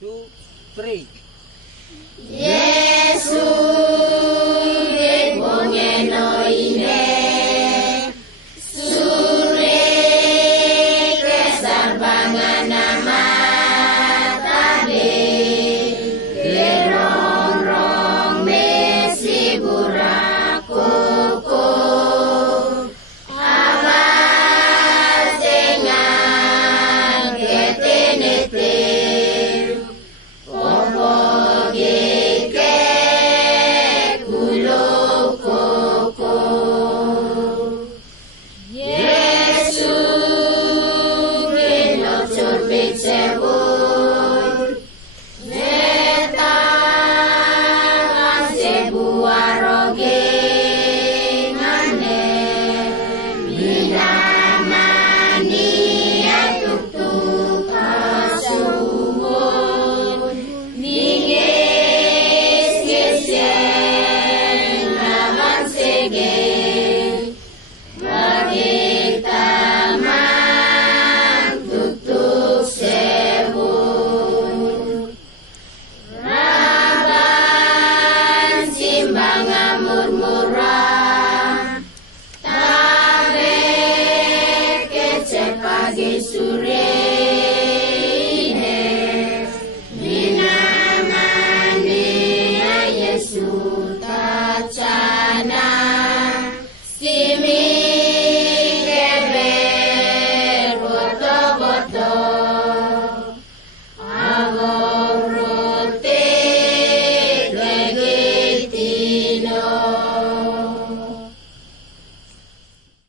2, 3. Yesu bongeno ine sure kesarbangan nama tade gerong-rong besi burakoko awas dengan ketenete popo geke kulo koko Yesu geno corbet sebut neta sebuah roge ngane minamani atuk-tuk asumun ninges geseng lawan sege bagi taman tutuk sebut raban simbang murmurah tabe kece pagi suri